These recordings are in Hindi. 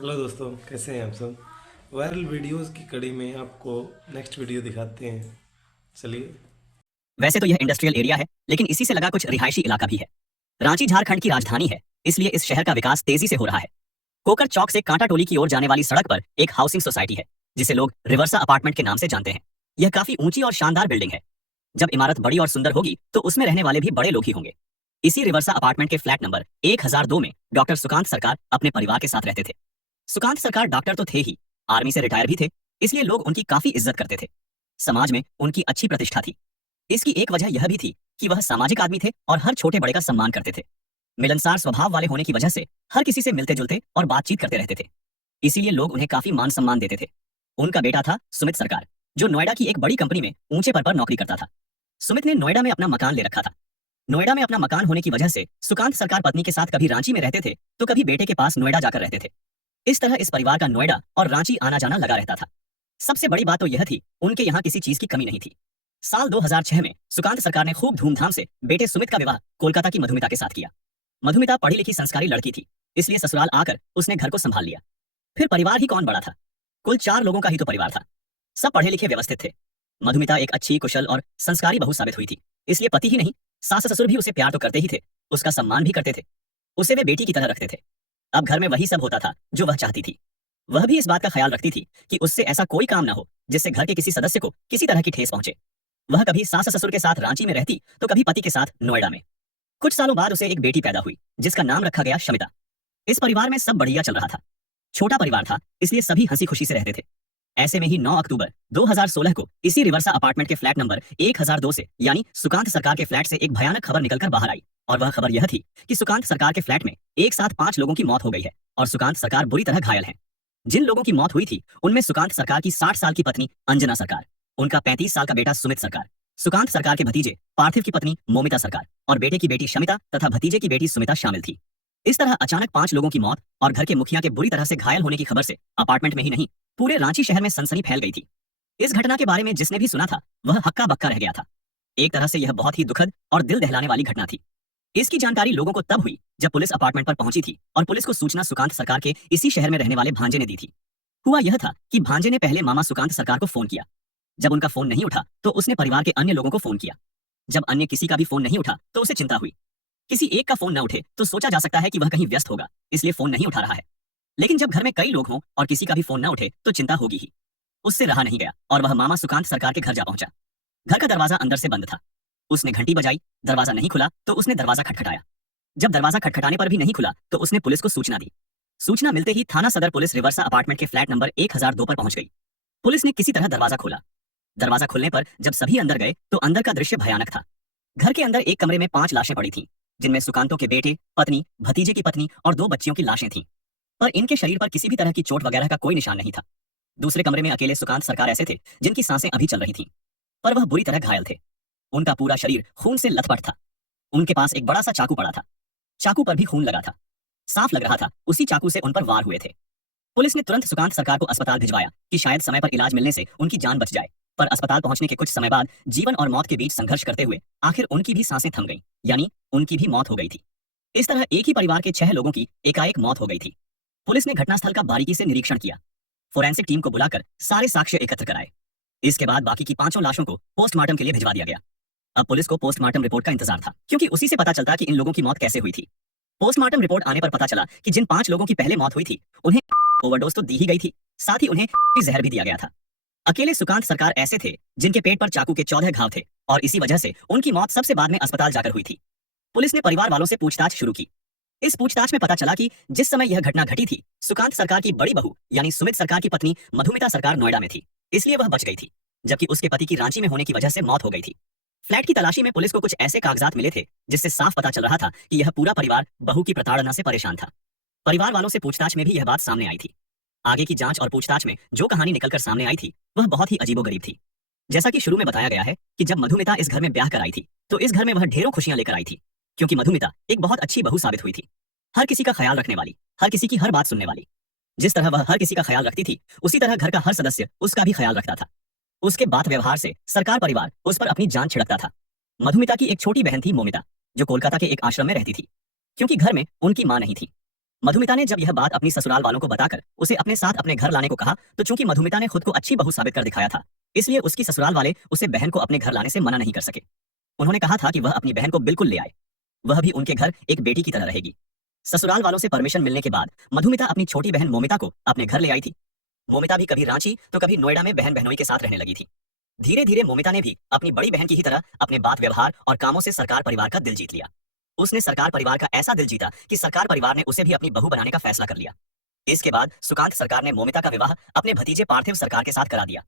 हेलो दोस्तों, कैसे हैं आप सब। वायरल वीडियोस की कड़ी में आपको नेक्स्ट वीडियो दिखाते हैं। चलिए। वैसे तो यह इंडस्ट्रियल एरिया है, लेकिन इसी से लगा कुछ रिहायशी इलाका भी है। रांची झारखंड की राजधानी है, इसलिए इस शहर का विकास तेजी से हो रहा है। कोकर चौक से कांटा टोली की ओर जाने वाली सड़क पर एक हाउसिंग सोसाइटी है, जिसे लोग रिवर्सा अपार्टमेंट के नाम से जानते हैं। यह काफी ऊंची और शानदार बिल्डिंग है। जब इमारत बड़ी और सुंदर होगी तो उसमें रहने वाले भी बड़े लोग ही होंगे। इसी रिवर्सा अपार्टमेंट के फ्लैट नंबर 1002 में डॉक्टर सुकांत सरकार अपने परिवार के साथ रहते थे। सुकांत सरकार डॉक्टर तो थे ही, आर्मी से रिटायर भी थे, इसलिए लोग उनकी काफी इज्जत करते थे। समाज में उनकी अच्छी प्रतिष्ठा थी। इसकी एक वजह यह भी थी कि वह सामाजिक आदमी थे और हर छोटे बड़े का सम्मान करते थे। मिलनसार स्वभाव वाले होने की वजह से हर किसी से मिलते जुलते और बातचीत करते रहते थे, इसीलिए लोग उन्हें काफी मान सम्मान देते थे। उनका बेटा था सुमित सरकार, जो नोएडा की एक बड़ी कंपनी में ऊंचे पद पर नौकरी करता था। सुमित ने नोएडा में अपना मकान ले रखा था। नोएडा में अपना मकान होने की वजह से सुकांत सरकार पत्नी के साथ कभी रांची में रहते थे तो कभी बेटे के पास नोएडा जाकर रहते थे। इस तरह इस परिवार का नोएडा और रांची आना जाना लगा रहता था। सबसे बड़ी बात तो यह थी, उनके यहाँ किसी चीज की कमी नहीं थी। साल 2006 में सुकांत सरकार ने खूब धूमधाम से बेटे सुमित का विवाह कोलकाता की मधुमिता के साथ किया। मधुमिता पढ़ी लिखी संस्कारी लड़की थी, इसलिए ससुराल आकर उसने घर को संभाल लिया। फिर परिवार ही कौन बड़ा था, कुल 4 लोगों का ही तो परिवार था। सब पढ़े लिखे व्यवस्थित थे। मधुमिता एक अच्छी, कुशल और संस्कारी बहू साबित हुई थी, इसलिए पति ही नहीं, सास ससुर भी उसे प्यार तो करते ही थे, उसका सम्मान भी करते थे। उसे वे बेटी की तरह रखते थे। अब घर में वही सब होता था जो वह चाहती थी। वह भी इस बात का ख्याल रखती थी कि उससे ऐसा कोई काम ना हो जिससे घर के किसी सदस्य को किसी तरह की ठेस पहुंचे। वह कभी सास ससुर के साथ रांची में रहती तो कभी पति के साथ नोएडा में। कुछ सालों बाद उसे एक बेटी पैदा हुई, जिसका नाम रखा गया शमिता। इस परिवार में सब बढ़िया चल रहा था। छोटा परिवार था, इसलिए सभी हंसी खुशी से रहते थे। ऐसे में ही 9 अक्टूबर 2016 को इसी रिवर्सा अपार्टमेंट के फ्लैट नंबर 1002 से, यानी सुकांत सरकार के फ्लैट से एक भयानक खबर निकलकर बाहर आई। और वह खबर यह थी कि सुकांत सरकार के फ्लैट में एक साथ 5 लोगों की मौत हो गई है और सुकांत सरकार बुरी तरह घायल है। जिन लोगों की मौत हुई थी उनमें सुकांत सरकार की 60 साल की पत्नी अंजना सरकार, उनका 35 साल का बेटा सुमित सरकार, सुकांत सरकार के भतीजे पार्थिव की पत्नी मोमिता सरकार और बेटे की बेटी शमिता तथा भतीजे की बेटी सुमिता शामिल थी। इस तरह अचानक 5 लोगों की मौत और घर के मुखिया के बुरी तरह से घायल होने की खबर से अपार्टमेंट में ही नहीं, पूरे रांची शहर में सनसनी फैल गई थी। इस घटना के बारे में जिसने भी सुना था वह हक्का बक्का रह गया था। एक तरह से यह बहुत ही दुखद और दिल दहलाने वाली घटना थी। इसकी जानकारी लोगों को तब हुई जब पुलिस अपार्टमेंट पर पहुंची थी और पुलिस को सूचना सुकांत सरकार के इसी शहर में रहने वाले भांजे ने दी थी। हुआ यह था कि भांजे ने पहले मामा सुकांत सरकार को फोन किया। जब उनका फोन नहीं उठा तो उसने परिवार के अन्य लोगों को फोन किया। जब अन्य किसी का भी फोन नहीं उठा तो उसे चिंता हुई। किसी एक का फोन न उठे तो सोचा जा सकता है कि वह कहीं व्यस्त होगा, इसलिए फोन नहीं उठा रहा है। लेकिन जब घर में कई लोग हों और किसी का भी फोन न उठे तो चिंता होगी ही। उससे रहा नहीं गया और वह मामा सुकांत सरकार के घर जा पहुंचा। घर का दरवाजा अंदर से बंद था। उसने घंटी बजाई, दरवाजा नहीं खुला तो उसने दरवाजा खटखटाया। जब दरवाजा खटखटाने पर भी नहीं खुला तो उसने पुलिस को सूचना दी। सूचना मिलते ही थाना सदर पुलिस रिवर्सा अपार्टमेंट के फ्लैट नंबर 1002 पर पहुंच गई। पुलिस ने किसी तरह दरवाजा खोला। दरवाजा खुलने पर जब सभी अंदर गए तो अंदर का दृश्य भयानक था। घर के अंदर एक कमरे में 5 लाशें पड़ी थीं, जिनमें सुकांतों के बेटे, पत्नी, भतीजे की पत्नी और 2 बच्चियों की लाशें थीं। पर इनके शरीर पर किसी भी तरह की चोट वगैरह का कोई निशान नहीं था। दूसरे कमरे में अकेले सुकांत सरकार ऐसे थे जिनकी सांसें अभी चल रही थीं, पर वह बुरी तरह घायल थे। उनका पूरा शरीर खून से लथपथ था। उनके पास एक बड़ा सा चाकू पड़ा था। चाकू पर भी खून लगा था। साफ लग रहा था उसी चाकू से उन पर वार हुए थे। पुलिस ने तुरंत सुकांत सरकार को अस्पताल भिजवाया कि शायद समय पर इलाज मिलने से उनकी जान बच जाए। पर अस्पताल पहुंचने के कुछ समय बाद जीवन और मौत के बीच संघर्ष करते हुए आखिर उनकी भी सांसें थम गईं, यानी उनकी भी मौत हो गई थी। इस तरह एक ही परिवार के 6 लोगों की एकाएक मौत हो गई थी। पुलिस ने घटनास्थल का बारीकी से निरीक्षण किया। फोरेंसिक टीम को बुलाकर सारे साक्ष्य एकत्र कराए। इसके बाद बाकी की 5 लाशों को पोस्टमार्टम के लिए भिजवा दिया गया। अब पुलिस को पोस्टमार्टम रिपोर्ट का इंतजार था, क्योंकि उसी से पता चलता कि इन लोगों की मौत कैसे हुई थी। पोस्टमार्टम रिपोर्ट आने पर पता चला कि जिन 5 लोगों की पहले मौत हुई थी उन्हें ओवरडोज तो दी ही गई थी, साथ ही उन्हें जहर भी दिया गया था। अकेले सुकांत सरकार ऐसे थे जिनके पेट पर चाकू के 14 घाव थे और इसी वजह से उनकी मौत सबसे बाद में अस्पताल जाकर हुई थी। पुलिस ने परिवार वालों से पूछताछ शुरू की। इस पूछताछ में पता चला कि जिस समय यह घटना घटी थी सुकांत सरकार की बड़ी बहू यानी सुमित सरकार की पत्नी मधुमिता सरकार नोएडा में थी, इसलिए वह बच गई थी, जबकि उसके पति की रांची में होने की वजह से मौत हो गई थी। फ्लैट की तलाशी में पुलिस को कुछ ऐसे कागजात मिले थे जिससे साफ पता चल रहा था कि यह पूरा परिवार बहू की प्रताड़ना से परेशान था। परिवार वालों से पूछताछ में भी यह बात सामने आई थी। आगे की जांच और पूछताछ में जो कहानी निकलकर सामने आई थी वह बहुत ही अजीबोगरीब थी। जैसा कि शुरू में बताया गया है कि जब मधुमिता इस घर में ब्याह कर आई थी तो इस घर में वह ढेरों खुशियां लेकर आई थी, क्योंकि मधुमिता एक बहुत अच्छी बहू साबित हुई थी। हर किसी का ख्याल रखने वाली, हर किसी की हर बात सुनने वाली। जिस तरह वह हर किसी का ख्याल रखती थी उसी तरह घर का हर सदस्य उसका भी ख्याल रखता था। उसके बात व्यवहार से सरकार परिवार उस पर अपनी जान छिड़कता था। मधुमिता की एक छोटी बहन थी मोमिता, जो कोलकाता के एक आश्रम में रहती थी, क्योंकि घर में उनकी मां नहीं थी। मधुमिता ने जब यह बात अपनी ससुराल वालों को बताकर उसे अपने साथ अपने घर लाने को कहा, तो चूंकि मधुमिता ने खुद को अच्छी बहू साबित कर दिखाया था, इसलिए उसकी ससुराल वाले उसे बहन को अपने घर लाने से मना नहीं कर सके। उन्होंने कहा था कि वह अपनी बहन को बिल्कुल ले आए, वह भी उनके घर एक बेटी की तरह रहेगी। ससुराल वालों से परमिशन मिलने के बाद मधुमिता अपनी छोटी बहन मोमिता को अपने घर ले आई थी। मोमिता भी कभी रांची तो कभी नोएडा में बहन बहनोई के साथ रहने लगी थी। धीरे धीरे मोमिता ने भी अपनी बड़ी बहन की ही तरह अपने बात व्यवहार और कामों से सरकार परिवार का दिल जीत लिया। उसने सरकार परिवार का ऐसा दिल जीता कि सरकार परिवार ने उसे भी अपनी बहू बनाने का फैसला कर लिया। इसके बाद सुकांत सरकार ने मोमिता का विवाह अपने भतीजे पार्थिव सरकार के साथ करा दिया।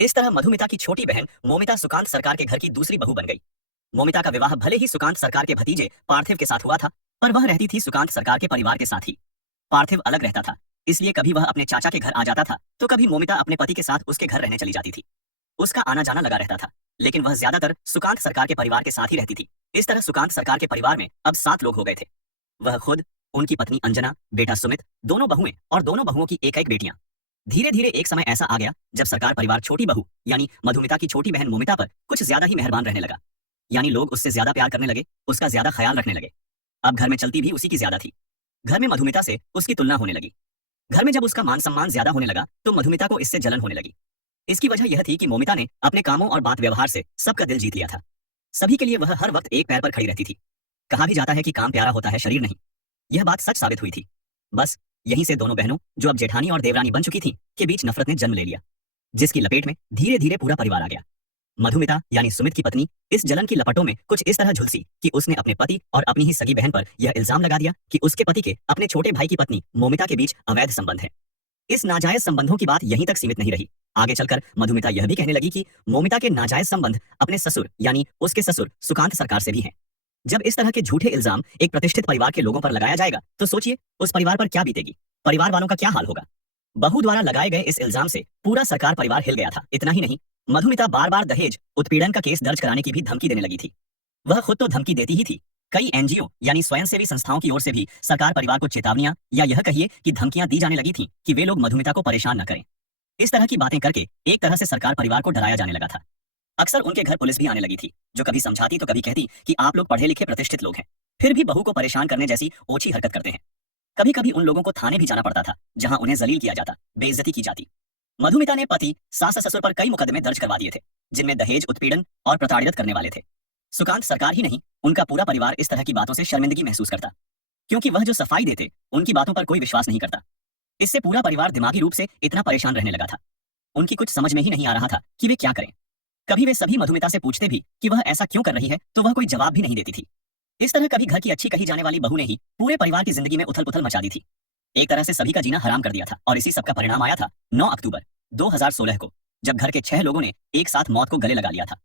इस तरह मधुमिता की छोटी बहन मोमिता सुकांत सरकार के घर की दूसरी बहू बन गई। मोमिता का विवाह भले ही सुकांत सरकार के भतीजे पार्थिव के साथ हुआ था, पर वह रहती थी सुकांत सरकार के परिवार के साथ ही। पार्थिव अलग रहता था, इसलिए कभी वह अपने चाचा के घर आ जाता था, तो कभी मोमिता अपने पति के साथ उसके घर रहने चली जाती थी। उसका आना जाना लगा रहता था, लेकिन वह ज्यादातर सुकांत सरकार के परिवार के साथ ही रहती थी। इस तरह सुकांत सरकार के परिवार में अब 7 लोग हो गए थे। वह खुद, उनकी पत्नी अंजना, बेटा सुमित, दोनों बहुएं और दोनों बहुओं की एक बेटियां। धीरे धीरे एक समय ऐसा आ गया जब सरकार परिवार छोटी बहू यानी मधुमिता की छोटी बहन मोमिता पर कुछ ज्यादा ही मेहरबान रहने लगा। यानी लोग उससे ज्यादा प्यार करने लगे, उसका ज्यादा ख्याल रखने लगे। अब घर में चलती भी उसी की ज्यादा थी। घर में मधुमिता से उसकी तुलना होने लगी। घर में जब उसका मान सम्मान ज्यादा होने लगा तो मधुमिता को इससे जलन होने लगी। इसकी वजह यह थी कि मोमिता ने अपने कामों और बात व्यवहार से सबका दिल जीत लिया था। सभी के लिए वह हर वक्त एक पैर पर खड़ी रहती थी। कहा भी जाता है कि काम प्यारा होता है, शरीर नहीं। यह बात सच साबित हुई थी। बस यहीं से दोनों बहनों, जो अब जेठानी और देवरानी बन चुकी थी, के बीच नफरत ने जन्म ले लिया, जिसकी लपेट में धीरे धीरे पूरा परिवार आ गया। मधुमिता यानी सुमित की पत्नी इस जलन की लपटों में कुछ इस तरह झुलसी कि उसने अपने पति और अपनी ही सगी बहन पर यह इल्जाम लगा दिया कि उसके पति के अपने छोटे भाई की पत्नी मोमिता के बीच अवैध संबंध है। इस नाजायज संबंधों की बात यहीं तक सीमित नहीं रही। आगे चलकर मधुमिता यह भी कहने लगी कि मोमिता के नाजायज संबंध अपने ससुर यानी उसके ससुर सुकांत सरकार से भी हैं। जब इस तरह के झूठे इल्जाम एक प्रतिष्ठित परिवार के लोगों पर लगाया जाएगा तो सोचिए उस परिवार पर क्या बीतेगी, परिवार वालों का क्या हाल होगा। बहू द्वारा लगाए गए इस इल्जाम से पूरा सरकार परिवार हिल गया था। इतना ही नहीं, मधुमिता बार बार दहेज उत्पीड़न का केस दर्ज कराने की भी धमकी देने लगी थी। वह खुद तो धमकी देती ही थी, कई एनजीओ यानी स्वयंसेवी संस्थाओं की ओर से भी सरकार परिवार को चेतावनियां या यह कहिए कि धमकियां दी जाने लगी थी कि वे लोग मधुमिता को परेशान न करें। इस तरह की बातें करके एक तरह से सरकार परिवार को डराया जाने लगा था। अक्सर उनके घर पुलिस भी आने लगी थी, जो कभी समझाती तो कभी कहती कि आप लोग पढ़े लिखे प्रतिष्ठित लोग हैं, फिर भी बहू को परेशान करने जैसी ओछी हरकत करते हैं। कभी कभी उन लोगों को थाने भी जाना पड़ता था, जहां उन्हें जलील किया जाता, बेइज्जती की जाती। मधुमिता ने पति, सास ससुर पर कई मुकदमे दर्ज करवा दिए थे, जिनमें दहेज उत्पीड़न और प्रताड़ित करने वाले थे। सुकांत सरकार ही नहीं, उनका पूरा परिवार इस तरह की बातों से शर्मिंदगी महसूस करता, क्योंकि वह जो सफाई देते उनकी बातों पर कोई विश्वास नहीं करता। इससे पूरा परिवार दिमागी रूप से इतना परेशान रहने लगा था, उनकी कुछ समझ में ही नहीं आ रहा था कि वे क्या करें। कभी वे सभी मधुमिता से पूछते भी कि वह ऐसा क्यों कर रही है, तो वह कोई जवाब भी नहीं देती थी। इस तरह कभी घर की अच्छी कही जाने वाली बहू ने ही पूरे परिवार की जिंदगी में उथल पुथल मचा दी थी। एक तरह से सभी का जीना हराम कर दिया था। और इसी सब का परिणाम आया था 9 अक्टूबर 2016 को, जब घर के 6 लोगों ने एक साथ मौत को गले लगा लिया था।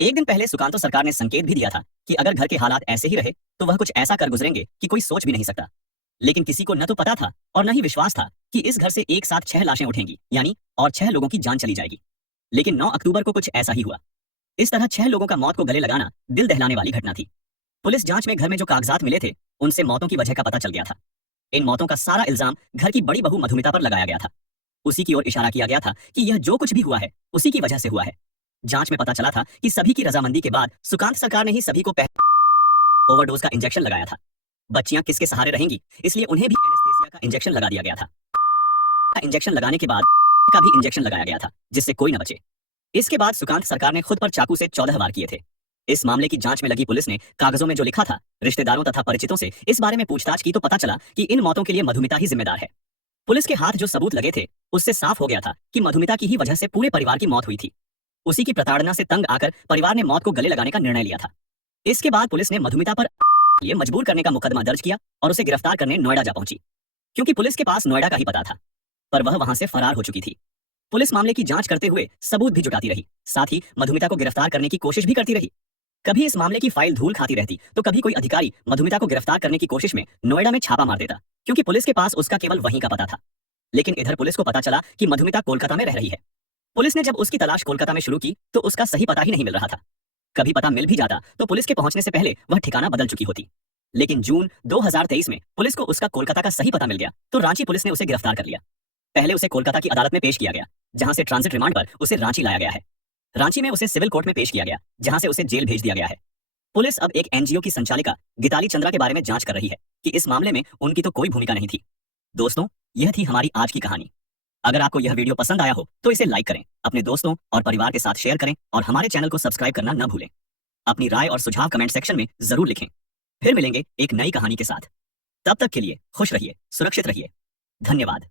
एक दिन पहले सुकांतो सरकार ने संकेत भी दिया था कि अगर घर के हालात ऐसे ही रहे तो वह कुछ ऐसा कर गुजरेंगे कि कोई सोच भी नहीं सकता। लेकिन किसी को न तो पता था और न ही विश्वास था कि इस घर से एक साथ 6 लाशें उठेंगी, यानी और 6 लोगों की जान चली जाएगी। लेकिन 9 अक्टूबर को कुछ ऐसा ही हुआ। इस तरह 6 लोगों का मौत को गले लगाना दिल दहलाने वाली घटना थी। पुलिस जांच में घर में जो कागजात मिले थे, उनसे मौतों की वजह का पता चल गया था। इन मौतों का सारा इल्जाम घर की बड़ी बहू मधुमिता पर लगाया गया था। उसी की ओर इशारा किया गया था कि यह जो कुछ भी हुआ है उसी की वजह से हुआ है। जांच में पता चला था कि सभी की रजामंदी के बाद सुकांत सरकार ने ही सभी को ओवरडोज का इंजेक्शन लगाया था। बच्चियां किसके सहारे रहेंगी, इसलिए उन्हें भी एनेस्थेसिया का इंजेक्शन लगा दिया गया था। इंजेक्शन लगाने के बाद का भी इंजेक्शन लगाया गया था, जिससे कोई न बचे। इसके बाद सुकांत सरकार ने खुद पर चाकू से 14 वार किए थे। इस मामले की जांच में लगी पुलिस ने कागजों में जो लिखा था, रिश्तेदारों तथा परिचितों से इस बारे में पूछताछ की तो पता चला कि इन मौतों के लिए मधुमिता ही जिम्मेदार है। पुलिस के हाथ जो सबूत लगे थे, उससे साफ हो गया था कि मधुमिता की ही वजह से पूरे परिवार की मौत हुई थी। उसी की प्रताड़ना से तंग आकर परिवार ने मौत को गले लगाने का निर्णय लिया था। इसके बाद पुलिस ने मधुमिता पर ये मजबूर करने का मुकदमा दर्ज किया और उसे गिरफ्तार करने नोएडा जा पहुंची, क्योंकि पुलिस के पास नोएडा का ही पता था, पर वह वहां से फरार हो चुकी थी। पुलिस मामले की जांच करते हुए सबूत भी जुटाती रही, साथ ही मधुमिता को गिरफ्तार करने की कोशिश भी करती रही। कभी इस मामले की फाइल धूल खाती रहती तो कभी कोई अधिकारी मधुमिता को गिरफ्तार करने की कोशिश में नोएडा में छापा मार देता, क्योंकि पुलिस के पास उसका केवल वहीं का पता था। लेकिन इधर पुलिस को पता चला कि मधुमिता कोलकाता में रह रही है। पुलिस ने जब उसकी तलाश कोलकाता में शुरू की तो उसका सही पता ही नहीं मिल रहा था। कभी पता मिल भी जाता तो पुलिस के पहुंचने से पहले वह ठिकाना बदल चुकी होती। लेकिन जून 2023 में पुलिस को उसका कोलकाता का सही पता मिल गया तो रांची पुलिस ने उसे गिरफ्तार कर लिया। पहले उसे कोलकाता की अदालत में पेश किया गया, जहां से ट्रांजिट रिमांड पर उसे रांची लाया गया है। रांची में उसे सिविल कोर्ट में पेश किया गया, जहां से उसे जेल भेज दिया गया है। पुलिस अब एक एनजीओ की संचालिका गीताली चंद्रा के बारे में जांच कर रही है कि इस मामले में उनकी तो कोई भूमिका नहीं थी। दोस्तों, यह थी हमारी आज की कहानी। अगर आपको यह वीडियो पसंद आया हो तो इसे लाइक करें, अपने दोस्तों और परिवार के साथ शेयर करें और हमारे चैनल को सब्सक्राइब करना न भूलें। अपनी राय और सुझाव कमेंट सेक्शन में जरूर लिखें। फिर मिलेंगे एक नई कहानी के साथ। तब तक के लिए खुश रहिए, सुरक्षित रहिए। धन्यवाद।